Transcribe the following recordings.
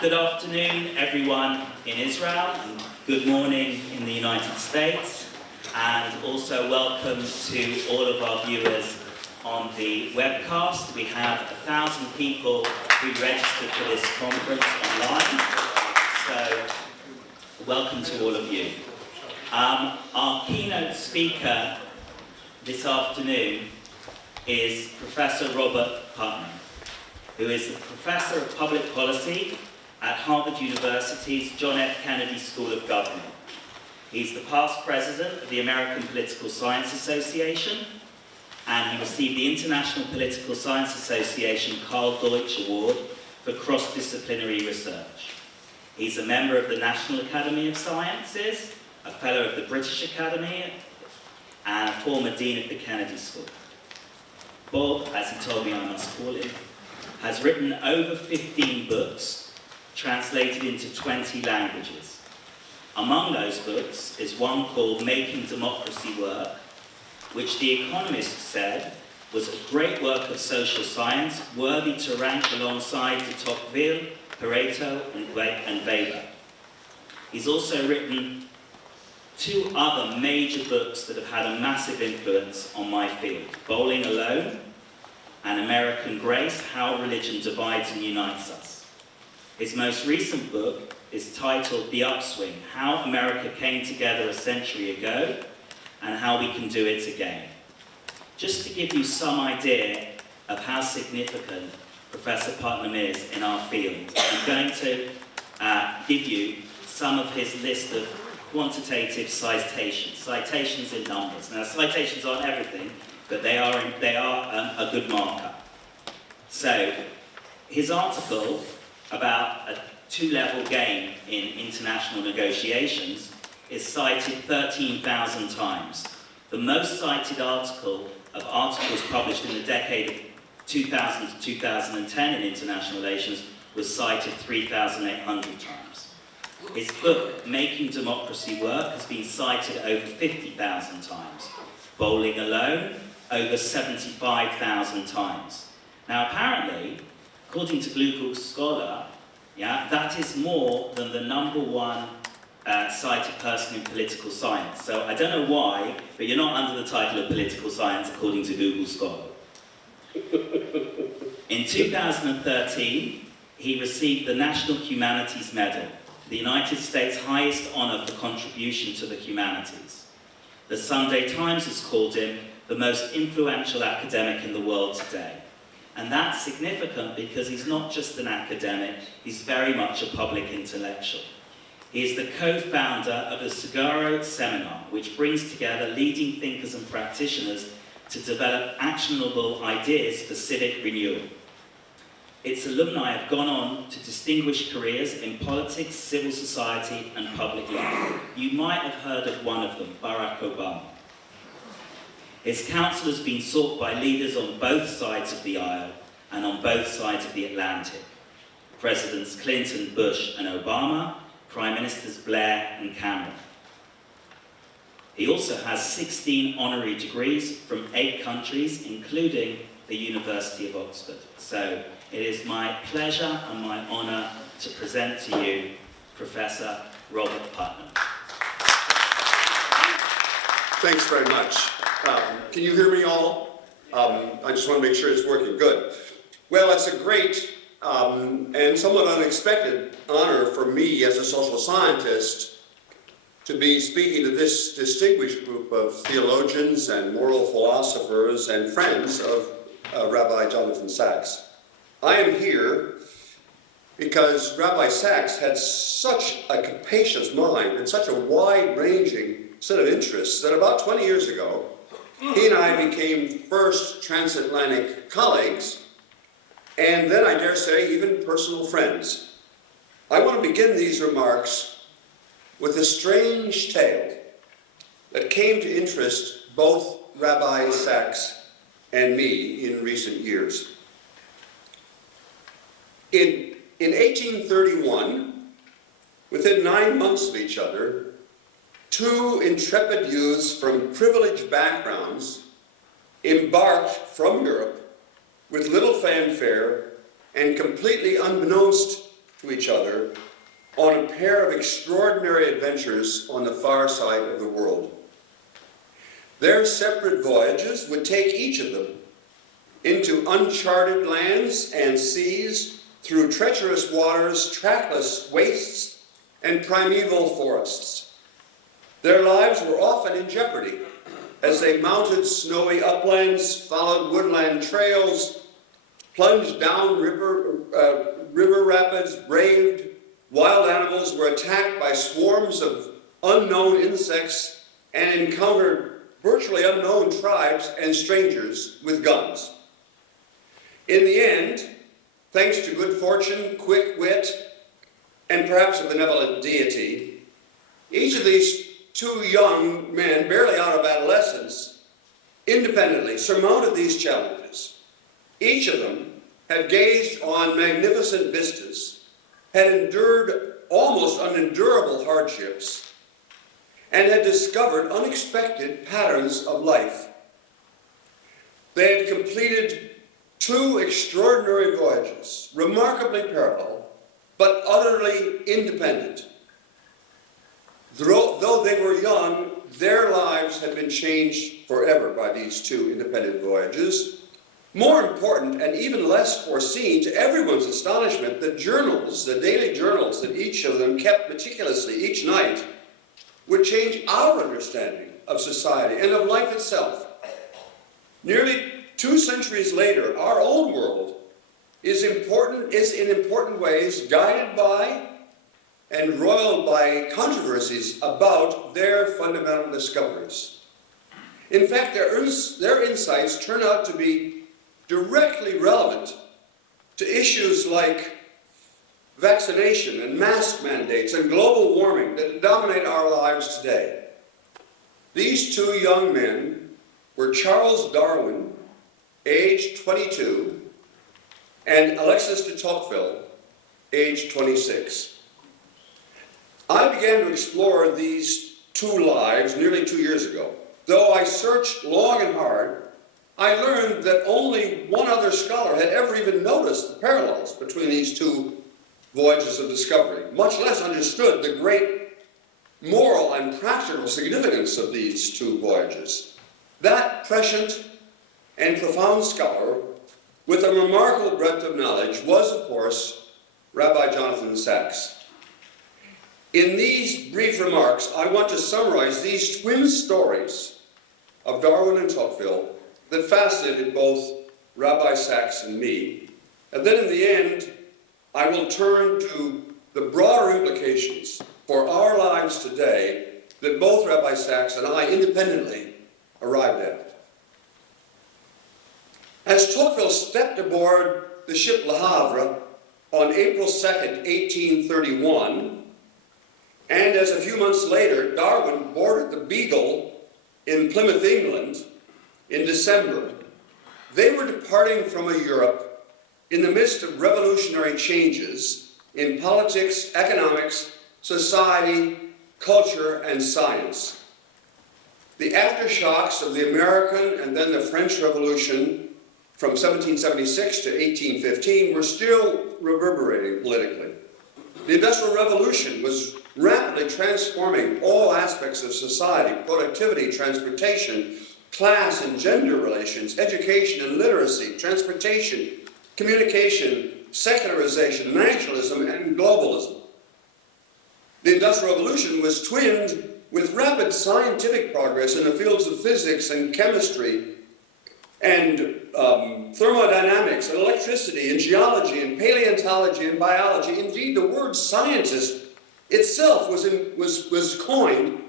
Good afternoon, everyone in Israel, and good morning in the United States, and also welcome to all of our viewers on the webcast. We have 1,000 people who registered for this conference online, so welcome to all of you. Our keynote speaker this afternoon is Professor Robert Putnam, who is the Professor of Public Policy at Harvard University's John F. Kennedy School of Government. He's the past president of the American Political Science Association, and he received the International Political Science Association Karl Deutsch Award for cross-disciplinary research. He's a member of the National Academy of Sciences, a fellow of the British Academy, and a former dean of the Kennedy School. Bob, as he told me I must call him, has written over 15 books, translated into 20 languages. Among those books is one called Making Democracy Work, which The Economist said was a great work of social science worthy to rank alongside de Tocqueville, Pareto, and Weber. He's also written two other major books that have had a massive influence on my field: Bowling Alone and American Grace, How Religion Divides and Unites Us. His most recent book is titled The Upswing, How America Came Together a Century Ago and How We Can Do It Again. Just to give you some idea of how significant Professor Putnam is in our field, I'm going to give you some of his list of quantitative citations in numbers. Now, citations aren't everything, but they are a good marker. So, his article about a two-level game in international negotiations is cited 13,000 times. The most cited article of articles published in the decade of 2000 to 2010 in international relations was cited 3,800 times. His book, Making Democracy Work, has been cited over 50,000 times. Bowling Alone, over 75,000 times. Now, apparently, according to Google Scholar, that is more than the #1 cited person in political science. So I don't know why, but you're not under the title of political science according to Google Scholar. In 2013, he received the National Humanities Medal, the United States' highest honor for contribution to the humanities. The Sunday Times has called him the most influential academic in the world today. And that's significant because he's not just an academic, he's very much a public intellectual. He is the co-founder of the Sagaro Seminar, which brings together leading thinkers and practitioners to develop actionable ideas for civic renewal. Its alumni have gone on to distinguished careers in politics, civil society, and public life. You might have heard of one of them, Barack Obama. His counsel has been sought by leaders on both sides of the aisle and on both sides of the Atlantic. Presidents Clinton, Bush, and Obama, Prime Ministers Blair and Cameron. He also has 16 honorary degrees from 8 countries, including the University of Oxford. So it is my pleasure and my honor to present to you Professor Robert Putnam. Thanks very much. Can you hear me all? I just want to make sure it's working. Good. Well, it's a great and somewhat unexpected honor for me as a social scientist to be speaking to this distinguished group of theologians and moral philosophers and friends of Rabbi Jonathan Sacks. I am here because Rabbi Sacks had such a capacious mind and such a wide-ranging set of interests that about 20 years ago, he and I became first transatlantic colleagues, and then I dare say even personal friends. I want to begin these remarks with a strange tale that came to interest both Rabbi Sacks and me in recent years. In 1831, within 9 months of each other, 2 intrepid youths from privileged backgrounds embarked from Europe with little fanfare and completely unbeknownst to each other on a pair of extraordinary adventures on the far side of the world. Their separate voyages would take each of them into uncharted lands and seas, through treacherous waters, trackless wastes, and primeval forests. Their lives were often in jeopardy as they mounted snowy uplands, followed woodland trails, plunged down river rapids, braved wild animals, were attacked by swarms of unknown insects, and encountered virtually unknown tribes and strangers with guns. In the end, thanks to good fortune, quick wit, and perhaps a benevolent deity, each of these two young men, barely out of adolescence, independently surmounted these challenges. Each of them had gazed on magnificent vistas, had endured almost unendurable hardships, and had discovered unexpected patterns of life. They had completed two extraordinary voyages, remarkably parallel, but utterly independent. Though they were young, their lives had been changed forever by these two independent voyages. More important, and even less foreseen, to everyone's astonishment, the journals, the daily journals that each of them kept meticulously each night, would change our understanding of society and of life itself. Nearly 2 centuries later, our own world is in important ways guided by and roiled by controversies about their fundamental discoveries. In fact, their insights turn out to be directly relevant to issues like vaccination and mask mandates and global warming that dominate our lives today. These two young men were Charles Darwin, age 22, and Alexis de Tocqueville, age 26. I began to explore these two lives nearly 2 years ago. Though I searched long and hard, I learned that only one other scholar had ever even noticed the parallels between these two voyages of discovery, much less understood the great moral and practical significance of these two voyages. That prescient and profound scholar, with a remarkable breadth of knowledge, was, of course, Rabbi Jonathan Sacks. In these brief remarks, I want to summarize these twin stories of Darwin and Tocqueville that fascinated both Rabbi Sacks and me. And then in the end, I will turn to the broader implications for our lives today that both Rabbi Sacks and I independently arrived at. As Tocqueville stepped aboard the ship Le Havre on April 2nd, 1831, and as a few months later, Darwin boarded the Beagle in Plymouth, England, in December, they were departing from a Europe in the midst of revolutionary changes in politics, economics, society, culture, and science. The aftershocks of the American and then the French Revolution from 1776 to 1815 were still reverberating politically. The Industrial Revolution was rapidly transforming all aspects of society: productivity, transportation, class and gender relations, education and literacy, transportation, communication, secularization, nationalism, and globalism. The Industrial Revolution was twinned with rapid scientific progress in the fields of physics and chemistry and thermodynamics and electricity and geology and paleontology and biology. Indeed, the word scientist itself was coined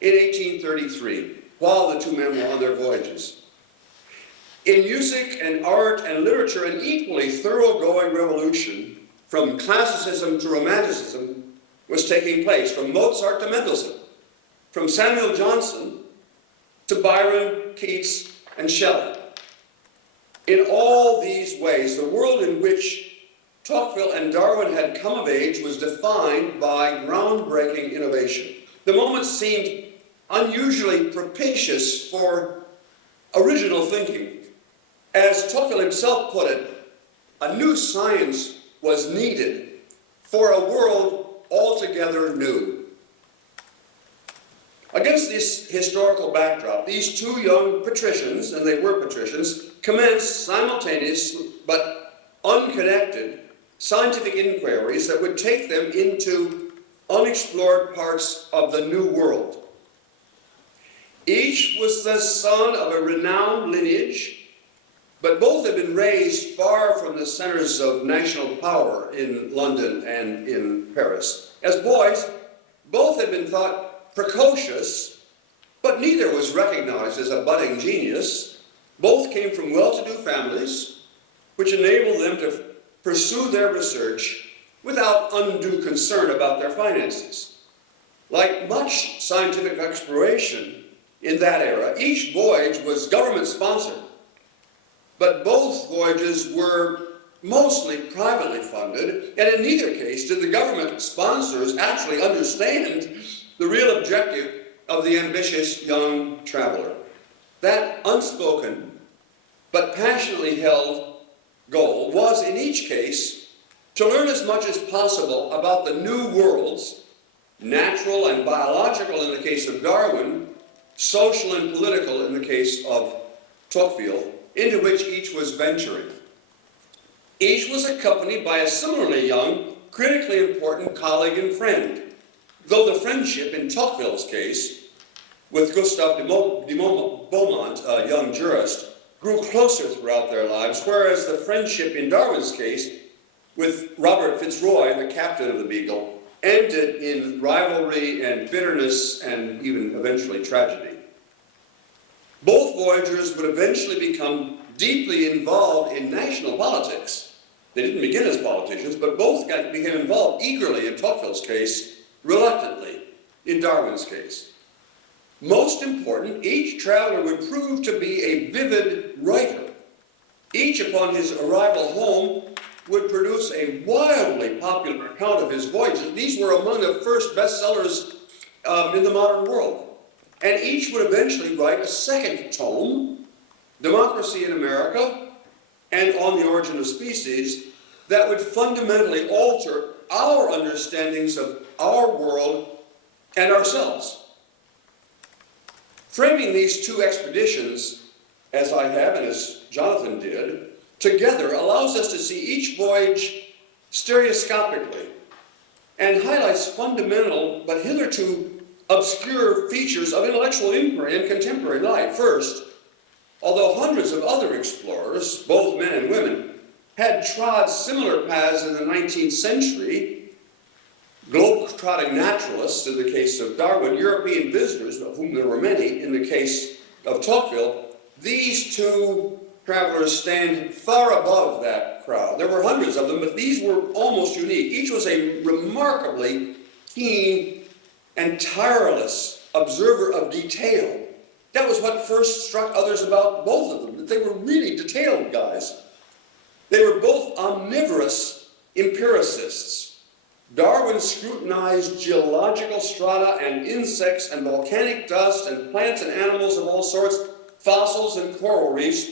in 1833, while the two men were on their voyages. In music and art and literature, an equally thoroughgoing revolution from classicism to romanticism was taking place, from Mozart to Mendelssohn, from Samuel Johnson to Byron, Keats, and Shelley. In all these ways, the world in which Tocqueville and Darwin had come of age was defined by groundbreaking innovation. The moment seemed unusually propitious for original thinking. As Tocqueville himself put it, a new science was needed for a world altogether new. Against this historical backdrop, these two young patricians, and they were patricians, commenced simultaneous but unconnected scientific inquiries that would take them into unexplored parts of the New World. Each was the son of a renowned lineage, but both had been raised far from the centers of national power in London and in Paris. As boys, both had been thought precocious, but neither was recognized as a budding genius. Both came from well-to-do families, which enabled them to pursue their research without undue concern about their finances. Like much scientific exploration in that era, each voyage was government-sponsored, but both voyages were mostly privately funded, and in neither case did the government sponsors actually understand the real objective of the ambitious young traveler. That unspoken but passionately held goal was, in each case, to learn as much as possible about the new worlds, natural and biological in the case of Darwin, social and political in the case of Tocqueville, into which each was venturing. Each was accompanied by a similarly young, critically important colleague and friend, though the friendship in Tocqueville's case with Gustave de Beaumont, a young jurist, grew closer throughout their lives, whereas the friendship in Darwin's case with Robert Fitzroy, the captain of the Beagle, ended in rivalry and bitterness and even eventually tragedy. Both voyagers would eventually become deeply involved in national politics. They didn't begin as politicians, but both became involved eagerly in Tocqueville's case, reluctantly in Darwin's case. Most important, each traveler would prove to be a vivid writer. Each, upon his arrival home, would produce a wildly popular account of his voyages. These were among the first bestsellers in the modern world. And each would eventually write a second tome, Democracy in America and On the Origin of Species, that would fundamentally alter our understandings of our world and ourselves. Framing these two expeditions, as I have and as Jonathan did, together allows us to see each voyage stereoscopically and highlights fundamental but hitherto obscure features of intellectual inquiry in contemporary life. First, although hundreds of other explorers, both men and women, had trod similar paths in the 19th century, globe-trotting naturalists in the case of Darwin, European visitors, of whom there were many in the case of Tocqueville, these two travelers stand far above that crowd. There were hundreds of them, but these were almost unique. Each was a remarkably keen and tireless observer of detail. That was what first struck others about both of them, that they were really detailed guys. They were both omnivorous empiricists. Darwin scrutinized geological strata and insects and volcanic dust and plants and animals of all sorts, fossils and coral reefs,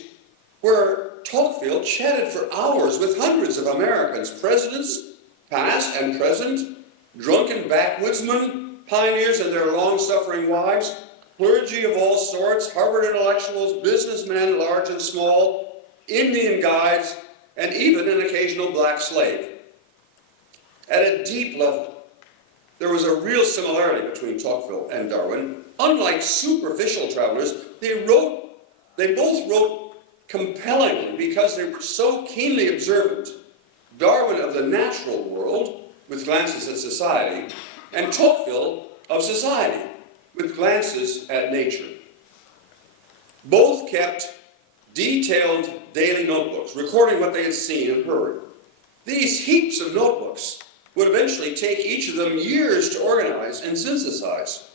where Tocqueville chatted for hours with hundreds of Americans, presidents, past and present, drunken backwoodsmen, pioneers and their long-suffering wives, clergy of all sorts, Harvard intellectuals, businessmen large and small, Indian guides, and even an occasional black slave. At a deep level, there was a real similarity between Tocqueville and Darwin. Unlike superficial travelers, they both wrote compellingly because they were so keenly observant. Darwin of the natural world, with glances at society, and Tocqueville of society, with glances at nature. Both kept detailed daily notebooks, recording what they had seen and heard. These heaps of notebooks would eventually take each of them years to organize and synthesize.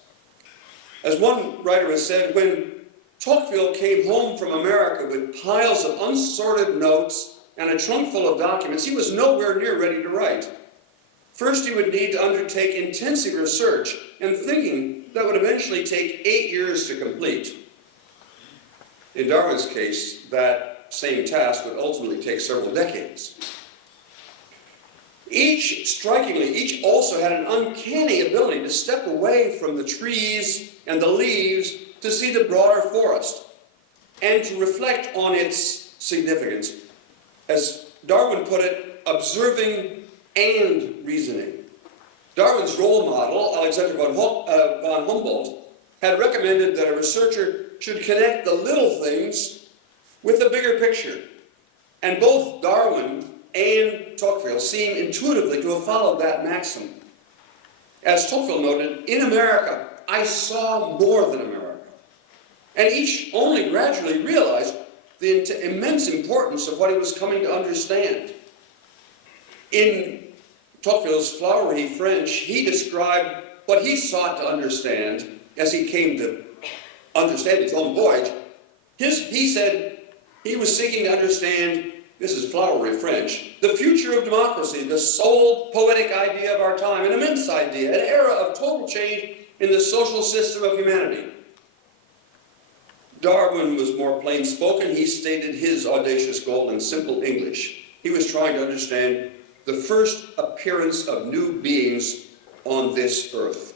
As one writer has said, when Tocqueville came home from America with piles of unsorted notes and a trunk full of documents, he was nowhere near ready to write. First, he would need to undertake intensive research and thinking that would eventually take 8 years to complete. In Darwin's case, that same task would ultimately take several decades. Each also had an uncanny ability to step away from the trees and the leaves to see the broader forest and to reflect on its significance. As Darwin put it, observing and reasoning. Darwin's role model, Alexander von Humboldt, had recommended that a researcher should connect the little things with the bigger picture. And both Darwin and Tocqueville seem intuitively to have followed that maxim. As Tocqueville noted, in America, I saw more than America. And each only gradually realized the immense importance of what he was coming to understand. In Tocqueville's flowery French, he described what he sought to understand as he came to understand his own voyage. He said he was seeking to understand, this is flowery French, the future of democracy, the sole poetic idea of our time, an immense idea, an era of total change in the social system of humanity. Darwin was more plain-spoken. He stated his audacious goal in simple English. He was trying to understand the first appearance of new beings on this earth.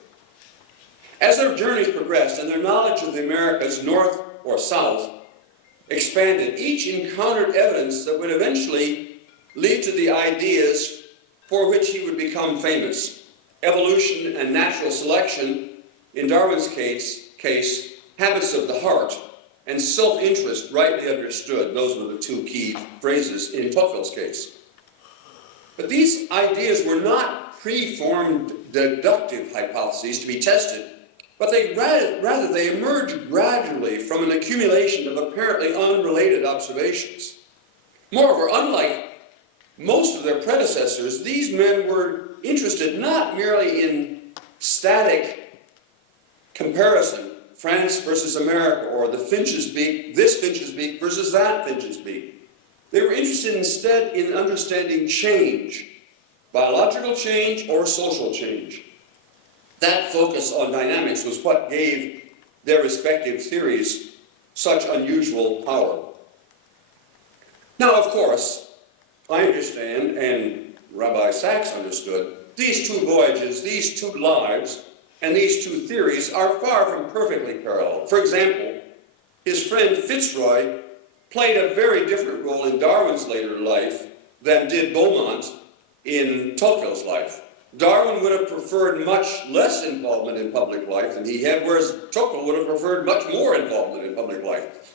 As their journeys progressed and their knowledge of the Americas, north or south, expanded, each encountered evidence that would eventually lead to the ideas for which he would become famous. Evolution and natural selection, in Darwin's case, habits of the heart, and self-interest rightly understood. Those were the two key phrases in Tocqueville's case. But these ideas were not preformed deductive hypotheses to be tested, but rather they emerged gradually from an accumulation of apparently unrelated observations. Moreover, unlike most of their predecessors, these men were interested not merely in static comparison, France versus America, or the finch's beak, this finch's beak versus that finch's beak. They were interested instead in understanding change, biological change or social change. That focus on dynamics was what gave their respective theories such unusual power. Now, of course, I understand, and Rabbi Sachs understood, these two voyages, these two lives, and these two theories are far from perfectly parallel. For example, his friend Fitzroy played a very different role in Darwin's later life than did Beaumont in Tocqueville's life. Darwin would have preferred much less involvement in public life than he had, whereas Tocqueville would have preferred much more involvement in public life.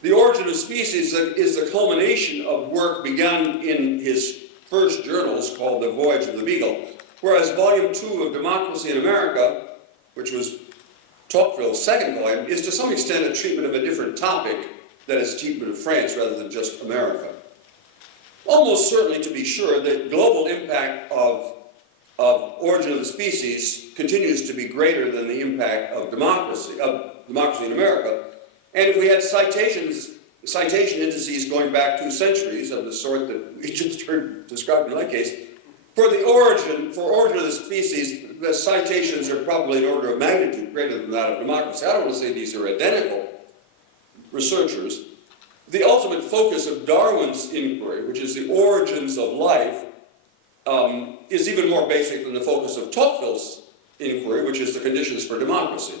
The Origin of Species is the culmination of work begun in his first journals called The Voyage of the Beagle, whereas Volume 2 of Democracy in America, which was Tocqueville's second volume, is to some extent a treatment of a different topic, that is, treatment of France rather than just America. Almost certainly, to be sure, the global impact of Origin of the Species continues to be greater than the impact of Democracy in America. And if we had citation indices going back 2 centuries of the sort that we just heard described in my case, for Origin of the Species, the citations are probably an order of magnitude greater than that of Democracy. I don't want to say these are identical researchers. The ultimate focus of Darwin's inquiry, which is the origins of life, is even more basic than the focus of Tocqueville's inquiry, which is the conditions for democracy.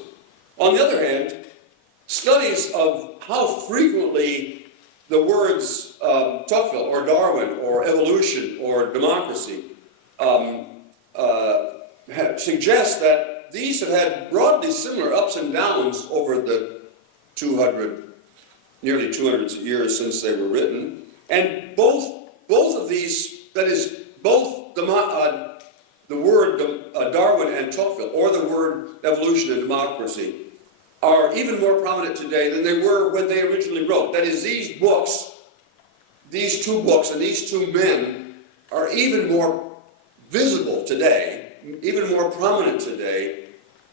On the other hand, studies of how frequently the words Tocqueville or Darwin or evolution or democracy suggest that these have had broadly similar ups and downs over the nearly 200 years since they were written, and both of these, that is, both the word Darwin and Tocqueville, or the word evolution and democracy, are even more prominent today than they were when they originally wrote. That is, these two books and these two men are even more visible today, even more prominent today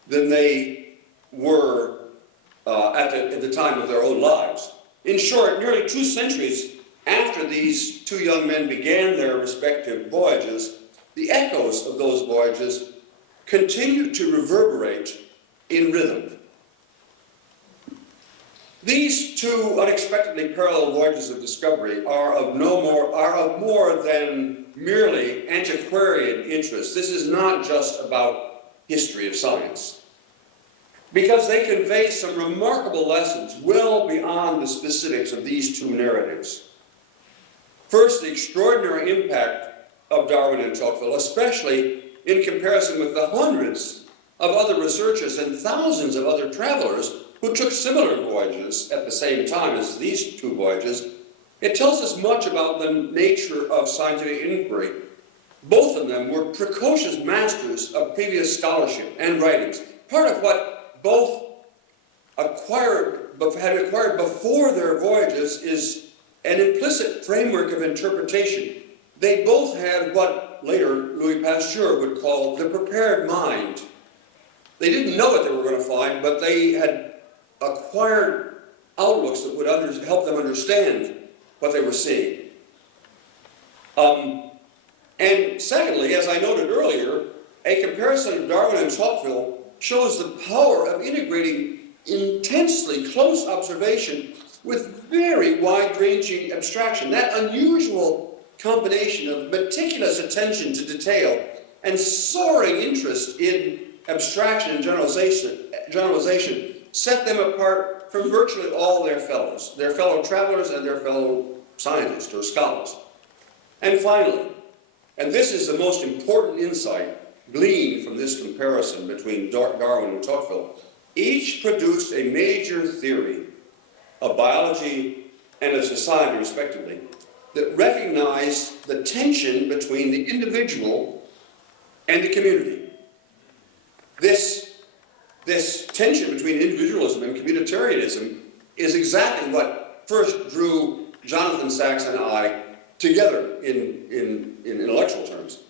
than they were at the time of their own lives. In short, nearly 2 centuries after these two young men began their respective voyages, the echoes of those voyages continue to reverberate in rhythm. These two unexpectedly parallel voyages of discovery are of more than merely antiquarian interest. This is not just about history of science, because they convey some remarkable lessons well beyond the specifics of these two narratives. First, the extraordinary impact of Darwin and Tocqueville, especially in comparison with the hundreds of other researchers and thousands of other travelers who took similar voyages at the same time as these two voyages. It tells us much about the nature of scientific inquiry. Both of them were precocious masters of previous scholarship and writings. Part of what both had acquired before their voyages is an implicit framework of interpretation. They both had what later Louis Pasteur would call the prepared mind. They didn't know what they were going to find, but they had acquired outlooks that would help them understand what they were seeing. And secondly, as I noted earlier, a comparison of Darwin and Tocqueville shows the power of integrating intensely close observation with very wide-ranging abstraction. That unusual combination of meticulous attention to detail and soaring interest in abstraction and generalization set them apart from virtually all their fellow travelers and their fellow scientists or scholars. And finally, and this is the most important insight gleaned from this comparison between Darwin and Tocqueville, each produced a major theory of biology and of society, respectively, that recognized the tension between the individual and the community. This tension between individualism and communitarianism is exactly what first drew Jonathan Sachs and I together in intellectual terms.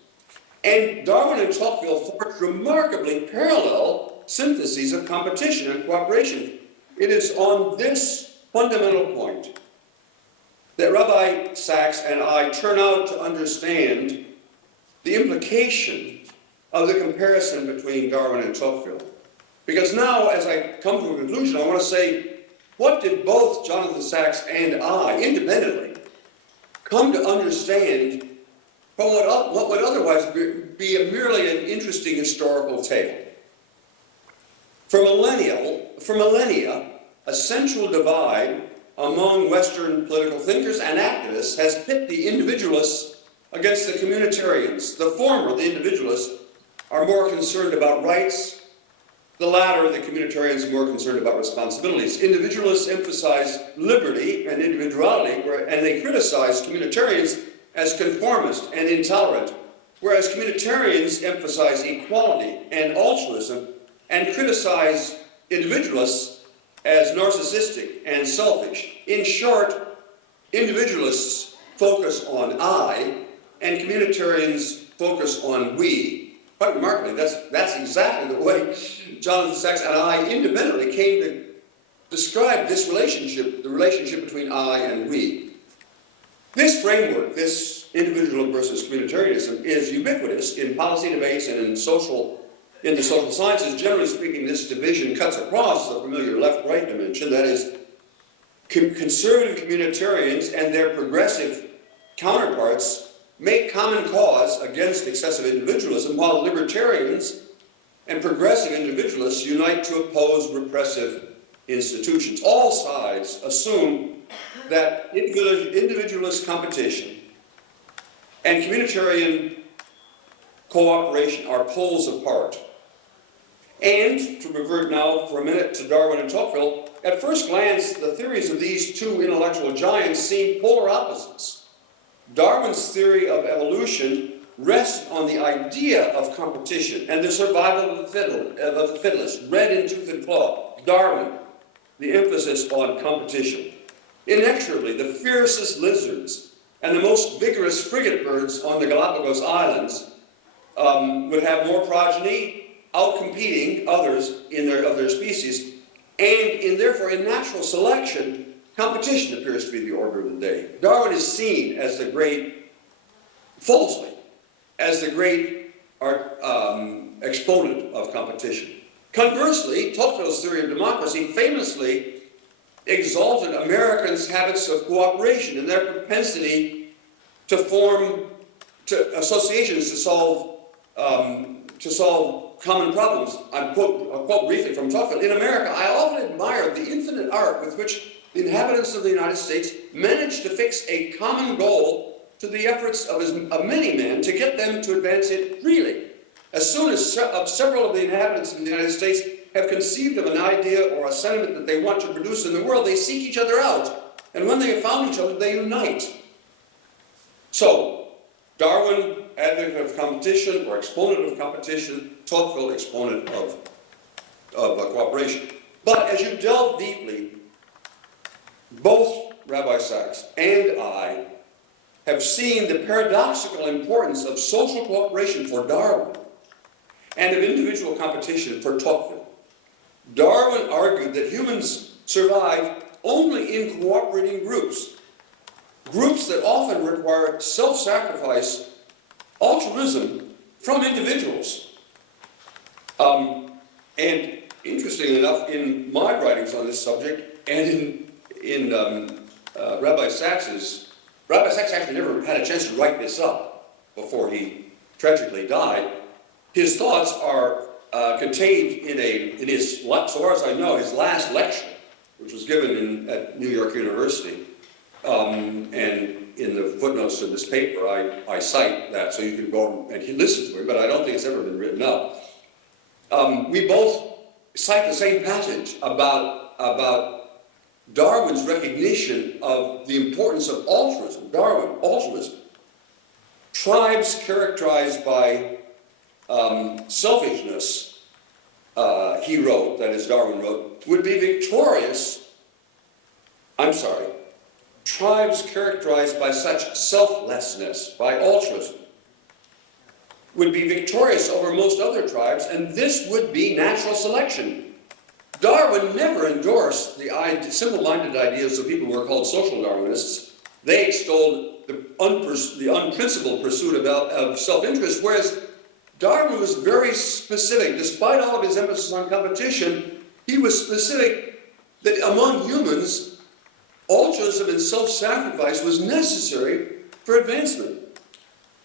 And Darwin and Tocqueville forged remarkably parallel syntheses of competition and cooperation. It is on this fundamental point that Rabbi Sachs and I turn out to understand the implication of the comparison between Darwin and Tocqueville. Because now, as I come to a conclusion, I want to say, what did both Jonathan Sachs and I, independently, come to understand from what would otherwise be merely an interesting historical tale? For millennia, a central divide among Western political thinkers and activists has pit the individualists against the communitarians. The former, the individualists, are more concerned about rights. The latter, the communitarians, are more concerned about responsibilities. Individualists emphasize liberty and individuality, and they criticize communitarians as conformist and intolerant, whereas communitarians emphasize equality and altruism and criticize individualists as narcissistic and selfish. In short, individualists focus on I, and communitarians focus on we. Quite remarkably, that's exactly the way Jonathan Sachs and I independently came to describe this relationship, the relationship between I and we. This framework, this individual versus communitarianism, is ubiquitous in policy debates and in the social sciences. Generally speaking, this division cuts across the familiar left-right dimension, that is, conservative communitarians and their progressive counterparts make common cause against excessive individualism, while libertarians and progressive individualists unite to oppose repressive institutions. All sides assume that individualist competition and communitarian cooperation are poles apart. And, to revert now for a minute to Darwin and Tocqueville, at first glance, the theories of these two intellectual giants seem polar opposites. Darwin's theory of evolution rests on the idea of competition and the survival of the fittest, red in tooth and claw. Darwin, the emphasis on competition. Inexorably, the fiercest lizards and the most vigorous frigate birds on the Galapagos Islands would have more progeny, outcompeting others of their species, and therefore in natural selection, competition appears to be the order of the day. Darwin is seen as the great, falsely, as the great exponent of competition. Conversely, Tocqueville's theory of democracy famously exalted Americans' habits of cooperation and their propensity to form associations to solve common problems. I'll quote briefly from Tocqueville. In America, I often admire the infinite art with which the inhabitants of the United States managed to fix a common goal to the efforts of many men to get them to advance it freely. As soon as several of the inhabitants of the United States have conceived of an idea or a sentiment that they want to produce in the world, they seek each other out. And when they have found each other, they unite. So, Darwin, advocate of competition or exponent of competition, Tocqueville, exponent of cooperation. But as you delve deeply, both Rabbi Sachs and I have seen the paradoxical importance of social cooperation for Darwin and of individual competition for Tocqueville. Darwin argued that humans survive only in cooperating groups, groups that often require self-sacrifice, altruism from individuals. And interestingly enough, in my writings on this subject, and in Rabbi Sachs actually never had a chance to write this up before he tragically died. His thoughts are contained in his, so far as I know, his last lecture, which was given at New York University. And in the footnotes of this paper, I cite that so you can go and listen to it, but I don't think it's ever been written up. We both cite the same passage about Darwin's recognition of the importance of altruism. Darwin, altruism. Tribes characterized by selfishness, he wrote, that is Darwin wrote, would be victorious. Tribes characterized by such selflessness, by altruism, would be victorious over most other tribes, and this would be natural selection. Darwin never endorsed the simple-minded ideas of people who are called social Darwinists. They extolled the unprincipled pursuit of self-interest, whereas Darwin was very specific. Despite all of his emphasis on competition, he was specific that among humans, altruism and self-sacrifice was necessary for advancement.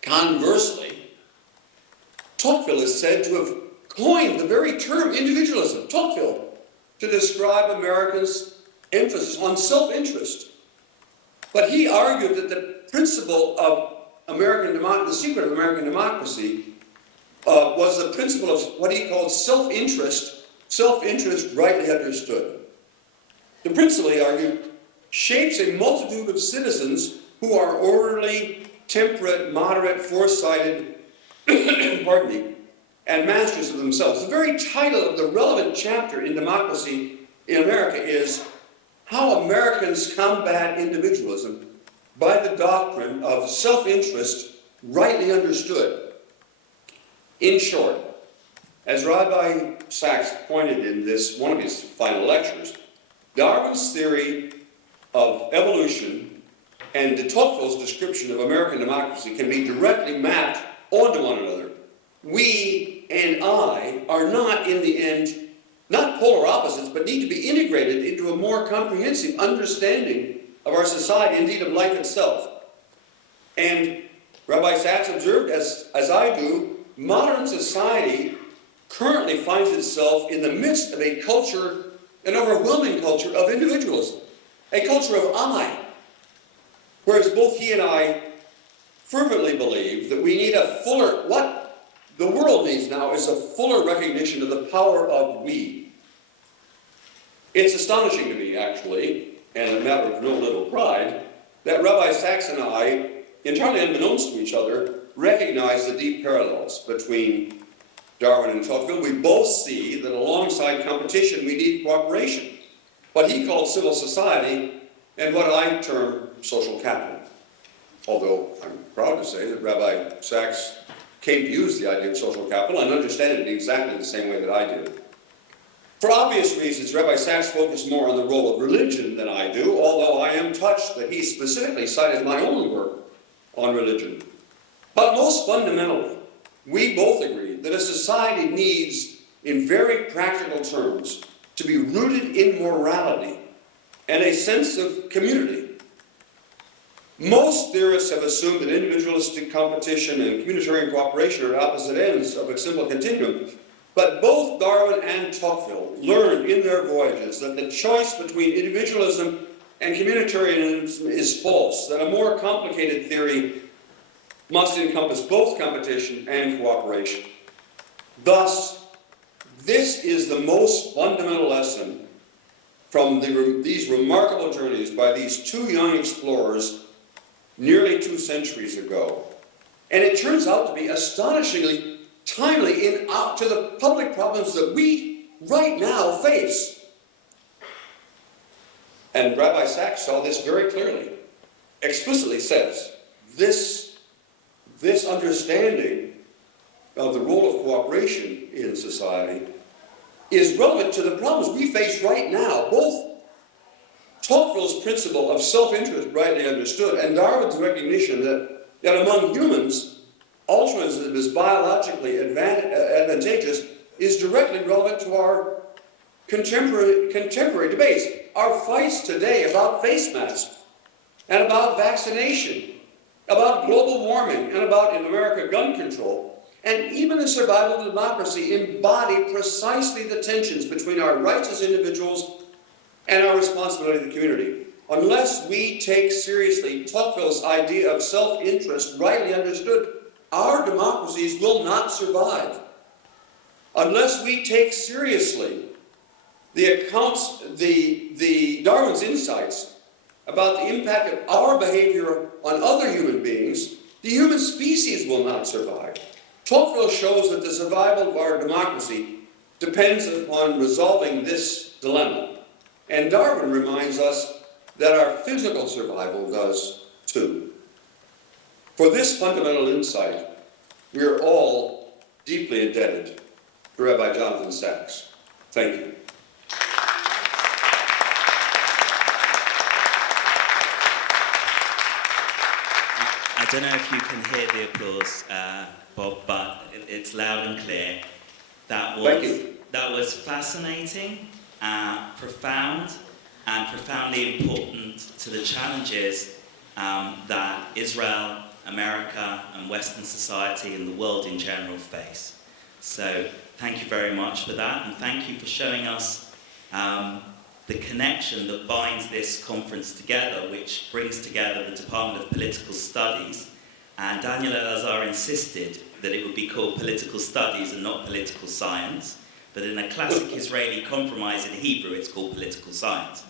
Conversely, Tocqueville is said to have coined the very term individualism, Tocqueville, to describe Americans' emphasis on self-interest. But he argued that the principle of American democracy, the secret of American democracy, was the principle of what he called self-interest rightly understood. The principle, he argued, shapes a multitude of citizens who are orderly, temperate, moderate, foresighted, pardon me, and masters of themselves. The very title of the relevant chapter in Democracy in America is How Americans Combat Individualism by the Doctrine of Self-Interest Rightly Understood. In short, as Rabbi Sachs pointed in one of his final lectures, Darwin's theory of evolution and de Tocqueville's description of American democracy can be directly mapped onto one another. We and I are not, in the end, not polar opposites, but need to be integrated into a more comprehensive understanding of our society, indeed of life itself. And Rabbi Sachs observed, as I do, modern society currently finds itself in the midst of a culture, an overwhelming culture of individualism, a culture of I. Whereas both he and I fervently believe that we need a fuller, what the world needs now is a fuller recognition of the power of we. It's astonishing to me, actually, and a matter of no little pride, that Rabbi Sachs and I, entirely unbeknownst to each other, recognize the deep parallels between Darwin and Tocqueville. We both see that alongside competition, we need cooperation. What he called civil society, and what I term social capital. Although I'm proud to say that Rabbi Sachs came to use the idea of social capital and understand it in exactly the same way that I did. For obvious reasons, Rabbi Sachs focused more on the role of religion than I do, although I am touched that he specifically cited my own work on religion. But most fundamentally, we both agree that a society needs, in very practical terms, to be rooted in morality and a sense of community. Most theorists have assumed that individualistic competition and communitarian cooperation are at opposite ends of a simple continuum, but both Darwin and Tocqueville learned in their voyages that the choice between individualism and communitarianism is false, that a more complicated theory must encompass both competition and cooperation. Thus, this is the most fundamental lesson from these remarkable journeys by these two young explorers nearly 2 centuries ago. And it turns out to be astonishingly timely to the public problems that we right now face. And Rabbi Sachs saw this very clearly, explicitly says, this understanding of the role of cooperation in society is relevant to the problems we face right now. Both Tocqueville's principle of self-interest rightly understood and Darwin's recognition that among humans, altruism is biologically advantageous is directly relevant to our contemporary debates. Our fights today about face masks and about vaccination, about global warming and about, in America, gun control, and even the survival of democracy embody precisely the tensions between our rights as individuals and our responsibility to the community. Unless we take seriously Tocqueville's idea of self-interest rightly understood, our democracies will not survive. Unless we take seriously the Darwin's insights about the impact of our behavior on other human beings, the human species will not survive. Tocqueville shows that the survival of our democracy depends upon resolving this dilemma. And Darwin reminds us that our physical survival does too. For this fundamental insight, we are all deeply indebted to Rabbi Jonathan Sachs. Thank you. I don't know if you can hear the applause, Bob, but it's loud and clear. Thank you. That was fascinating, profound, and profoundly important to the challenges that Israel, America, and Western society and the world in general face. So thank you very much for that, and thank you for showing us the connection that binds this conference together, which brings together the Department of Political Studies. And Daniel Elazar insisted that it would be called Political Studies and not Political Science. But in a classic Israeli compromise in Hebrew, it's called Political Science.